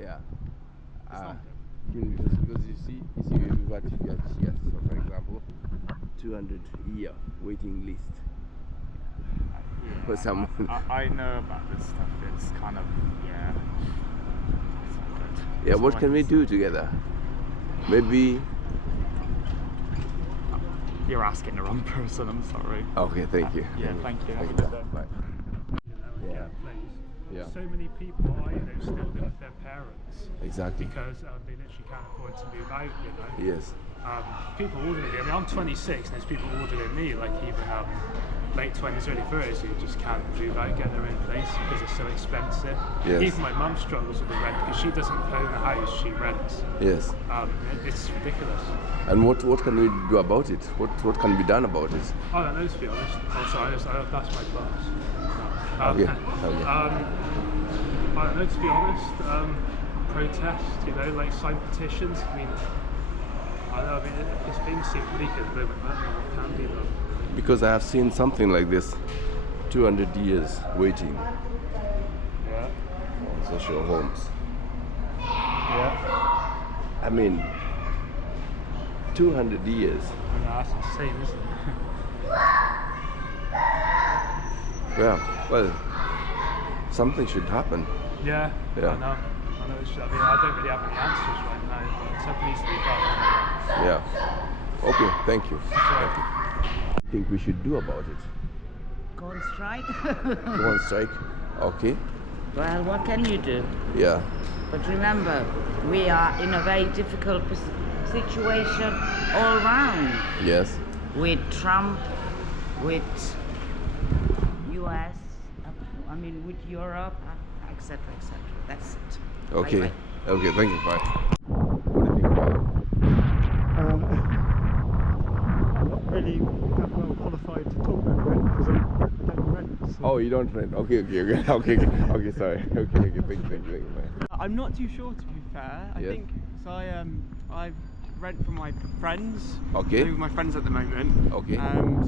Yeah. It's not Because you see what you have here. So for example, 200-year waiting list for someone. I know about this stuff. It's kind of, yeah. It's not good. Yeah, It's what not can we like do together? Maybe. You're asking the wrong person, I'm sorry. Okay, thank you. Yeah, thank you. Thank you. Bye. Yeah. Yeah. So many people I know still live with their parents Exactly. because they literally can't afford to move out, you know. Yes. People older than me, I mean, I'm 26 and there's people older than me, like even late 20s, early 30s, who just can't move out, get their own place because it's so expensive. Yes. Even my mum struggles with the rent because she doesn't own a house, she rents. Yes. It's ridiculous. And what can we do about it? What can be done about it? I don't know, to be honest. Oh, sorry, that's my boss. Okay. I don't know, to be honest. Protest, you know, like sign petitions. I mean, things seem bleak at the moment. I don't know what can be done. Because I have seen something like this, 200 years waiting Yeah. on social homes. Yeah. I mean, 200 years. I know, that's insane, isn't it? Yeah. Well, something should happen. Yeah. Yeah. I know. I don't really have any answers right now, but something needs to be done. Yeah. Okay. Thank you. Thank you. I think we should do about it. Go on strike? Go on strike. Okay. Well, what can you do? Yeah. But remember, we are in a very difficult situation all round. Yes. With Trump, with US, with Europe, etc., etc. That's it. Okay. Bye-bye. Okay. Thank you. Bye. What do you think about it? I'm not really that well qualified to talk about rent because I don't rent. So. Oh, you don't rent? Okay. Okay. Sorry. Okay. Thank you. Bye. I'm not too sure, to be fair. I Yes. think so. I rent from my friends. Okay. I live with my friends at the moment. Okay.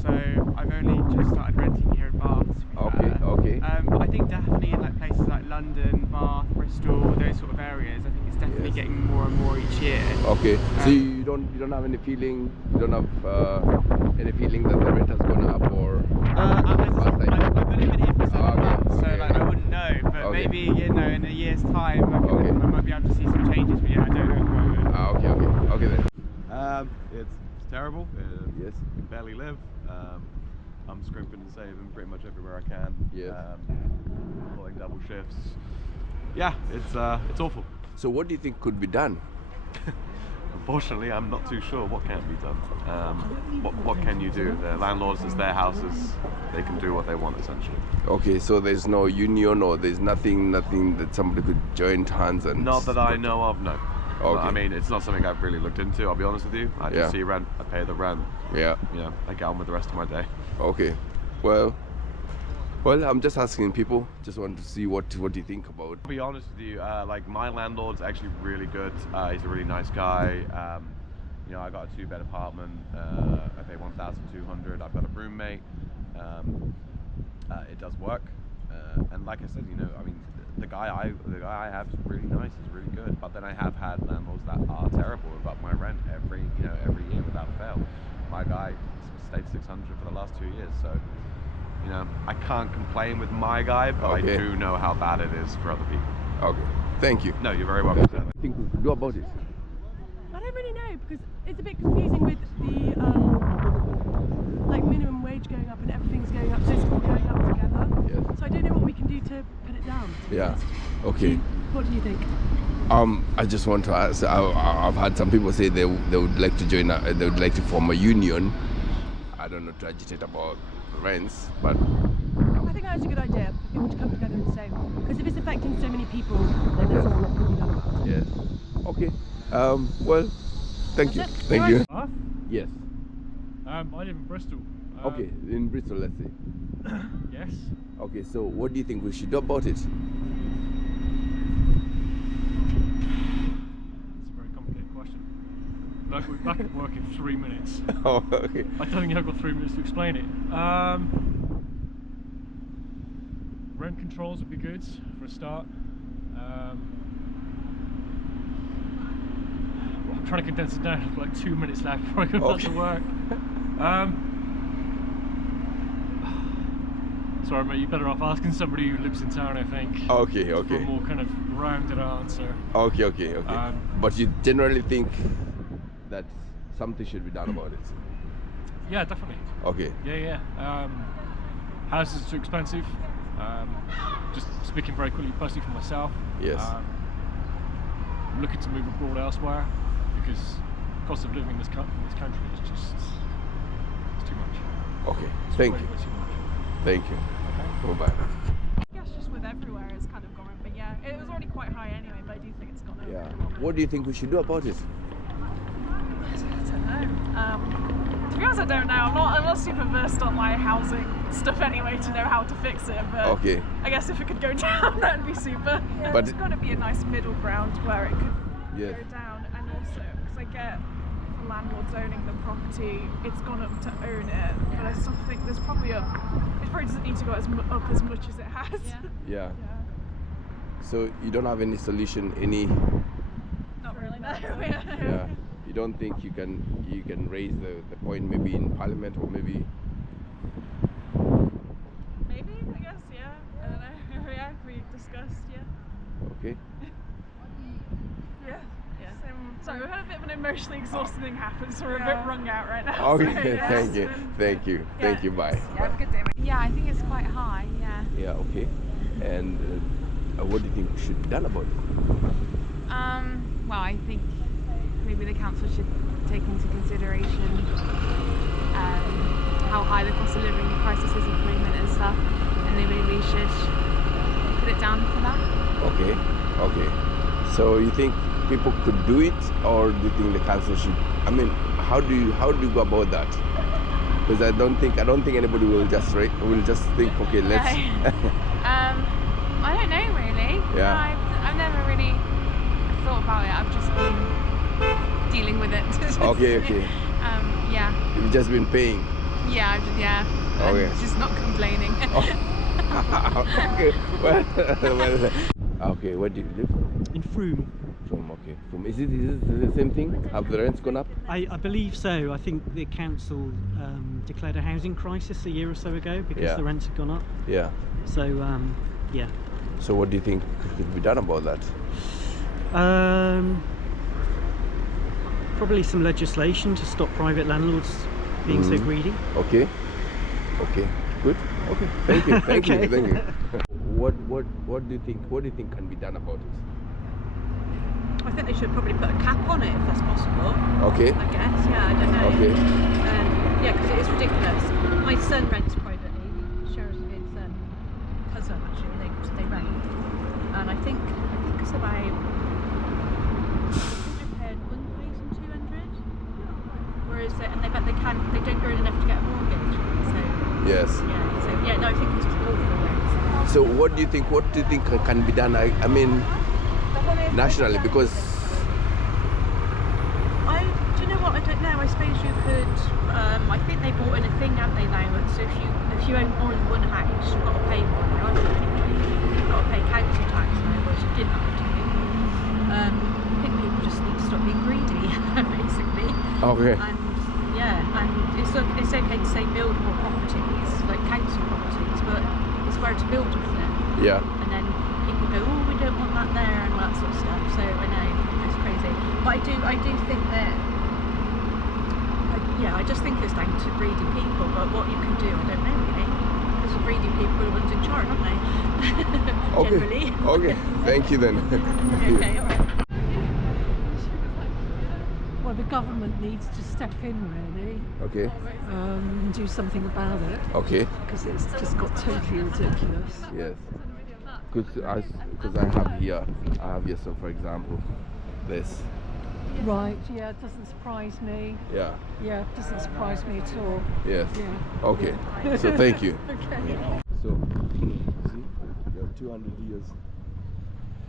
So I've only just started renting here in Bath. To be fair. Okay. But I think definitely in like places like London, Bath, Bristol, those sort of areas, I think it's definitely Yes. getting more and more each year. Okay. So you don't have any feeling? You don't have any feeling that the rent has gone up or? I've only been here for 7 months, so okay. like I wouldn't know. But Okay. maybe in a year's time, Okay. I might be able to see some changes. But yeah, I don't know at the moment. Okay then. It's terrible. Yes. I can barely live. I'm scrimping and saving pretty much everywhere I can. Yes. Pulling double shifts. Yeah, it's awful. So what do you think could be done? Unfortunately, I'm not too sure what can be done. What can you do? The landlords, it's their houses. They can do what they want, essentially. Okay, so there's no union or there's nothing that somebody could join hands and. Not that I know of, no. Okay. I mean, it's not something I've really looked into, I'll be honest with you. I Yeah. just see rent, I pay the rent. Yeah. You know, I get on with the rest of my day. Okay. Well, I'm just asking people. Just want to see what do you think about. To be honest with you, like my landlord's actually really good. He's a really nice guy. You know, I got a 2-bed apartment. I pay 1,200. I've got a roommate. It does work. And like I said, you know, I mean, the guy I have is really nice. He's really good. But then I have had landlords that are terrible about my rent every year without fail. My guy stayed 600 for the last 2 years, so. You know, I can't complain with my guy, but Okay. I do know how bad it is for other people. Okay. Thank you. No, you're very welcome. What do you think we could do about it? I don't really know because it's a bit confusing with the like minimum wage going up and everything's going up, so it's all going up together. Yes. So I don't know what we can do to put it down. to be Yeah. honest. Okay. What do you think? I just want to ask. I've had some people say they would like to join. They would like to form a union. I don't know, to agitate about rents, but I think that's a good idea for people to come together and say, because if it's affecting so many people, then there's not a lot to be done about it. yes. Okay. Well, thank you. That's it. Thank you. Bath? Yes. I live in Bristol. Okay. In Bristol, let's say. Yes. Okay. So, what do you think we should do about it? It's a very complicated question. Like, we're back at work in 3 minutes. Oh, okay. I don't think I've got 3 minutes to explain it. Rent controls would be good for a start. trying to condense it down. I've got like 2 minutes left before I go back to work. Sorry, mate. You're better off asking somebody who lives in town, I think. Okay. For a more kind of rounded answer. Okay. But you generally think that something should be done about it? Yeah, definitely. Okay. Yeah. Houses are too expensive. Just speaking very quickly, personally for myself. Yes. I'm looking to move abroad elsewhere because the cost of living in this country is just it's too much. Okay. Thank you. Way too much. Thank you. Okay. Bye-bye. I guess just with everywhere it's kind of gone, but yeah, it was already quite high anyway, but I do think it's gone up. Yeah. What do you think we should do about it? I don't know. To be honest, I don't know. I'm not super versed on like housing stuff anyway to know how to fix it, but Okay. I guess if it could go down, that'd be super. Yeah, But there's got to be a nice middle ground where it could Yes. go down, and also because I get the landlords owning the property, it's gone up to own it, but I still think there's probably it probably doesn't need to go up as much as it has. Yeah. So you don't have any solution, any? Not really. No. Yeah. You don't think you can raise the point maybe in Parliament or maybe? Maybe, I guess, yeah. I don't know. Yeah, we discussed, yeah. Okay. Yeah. Sorry, we've had a bit of an emotionally exhausting thing happen, so we're a bit wrung out right now. Okay. So, yeah. Thank you. Bye. Have a good day. Yeah, I think it's quite high, yeah. Yeah. Okay. And what do you think should be done about it? Well, I think maybe the council should take into consideration how high the cost of living crisis is at the moment and stuff, and they maybe should put it down for that. Okay. So you think people could do it, or do you think the council should? I mean, how do you go about that? Because I don't think anybody will just think, okay, let's. I don't know really. Yeah. No, I've never really thought about it. I've just been dealing with it. Okay. Yeah. You've just been paying. Yeah. Okay. I'm just not complaining. Okay. Well. Okay. Where do you live? In Frome. Okay. Frome. Is it the same thing? Have the rents gone up? I believe so. I think the council declared a housing crisis a year or so ago because the rents had gone up. Yeah. So, yeah. So what do you think could be done about that? Probably some legislation to stop private landlords being so greedy. Okay. Good. Okay. Thank you. Thank you. What do you think can be done about it? I think they should probably put a cap on it if that's possible. Okay. I guess, yeah, I don't know. Okay. Yeah, because it is ridiculous. My son rents privately. Shares with his cousin actually. They rent, and I think it's about 1,200. Whereas and they don't earn enough to get a mortgage. So Yes. yeah. So yeah, no, I think it's awful. So what do you think can be done? I mean, nationally, because do you know what? I don't know. I suppose you could. I think they brought in a thing, haven't they, now? So if you own more than one house, you've got to pay more now. You've got to pay council tax now, whereas you didn't have to. I think people just need to stop being greedy, basically. Okay. And and it's okay to say build more properties, like council properties, but it's where to build, isn't it? Yeah. And then people go, oh, we don't want that there, and all that sort of stuff. So I know it's crazy, but I do think that. I just think it's down to greedy people, but what you can do, I don't know really, because the greedy people are the ones in charge, aren't they? Generally. Okay. Thank you then. Okay, all right. Well, the government needs to step in really. Okay. And do something about it. Okay. Because it's just got totally ridiculous. Yes. Because I have here, so for example, this. Right, yeah, it doesn't surprise me. Yeah. Yeah, it doesn't surprise me at all. Yes. Yeah. Okay. So thank you. Okay. So, see, you have 200 years.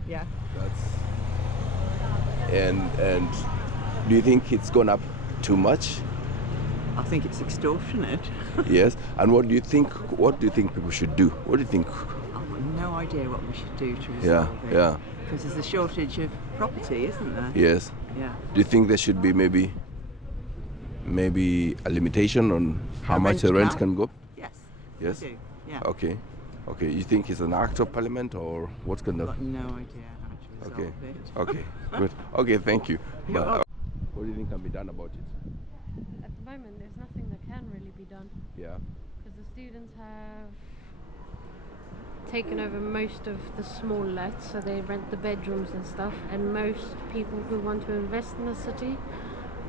Yeah. And do you think it's gone up too much? I think it's extortionate. Yes. And what do you think people should do? What do you think? I've got no idea what we should do to resolve it. Yeah. Because there's a shortage of property, isn't there? Yes. Yeah. Do you think there should be maybe a limitation on how much the rent can go? Yes. Yes. I do. Yeah. Okay. Okay. You think it's an act of parliament or what's going I've to? got no idea how to resolve Okay. it. Okay. Good. Okay. Thank you. You're But, welcome. what do you think can be done about it? At the moment, there's nothing that can really be done Yeah. because the students have taken over most of the small lets, so they rent the bedrooms and stuff, and most people who want to invest in the city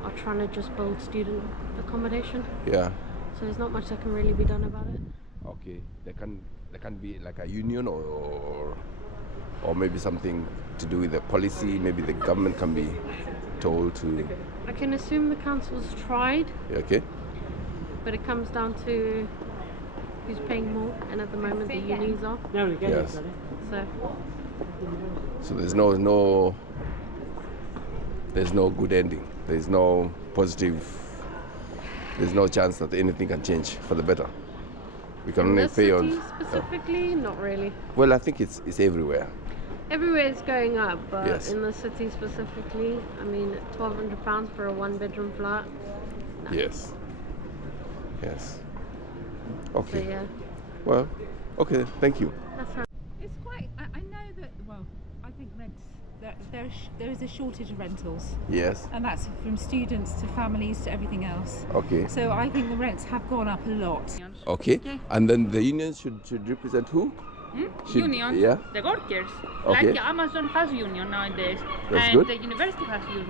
are trying to just build student accommodation. Yeah. So there's not much that can really be done about it. Okay. There can be like a union or maybe something to do with the policy. Maybe the government can be told to. I can assume the council's tried, Okay. but it comes down to who's paying more, and at the moment the unis are. Yes. So So there's no good ending. There's no positive. There's no chance that anything can change for the better. We can in only the pay city on. specifically, not really. Well, I think it's everywhere. Everywhere it's going up, but Yes. in the city specifically, I mean, £1,200 for a one-bedroom flat. No. Yes. Yes. So Okay. yeah, Well, okay. Thank you. that's right. It's quite. I know that. Well, I think rents. There is a shortage of rentals. Yes. And that's from students to families to everything else. Okay. So I think the rents have gone up a lot. Okay. And then the union should represent who? Should- Union, Yeah. the workers. Okay. Like Amazon has union nowadays, That's and good. the university has union.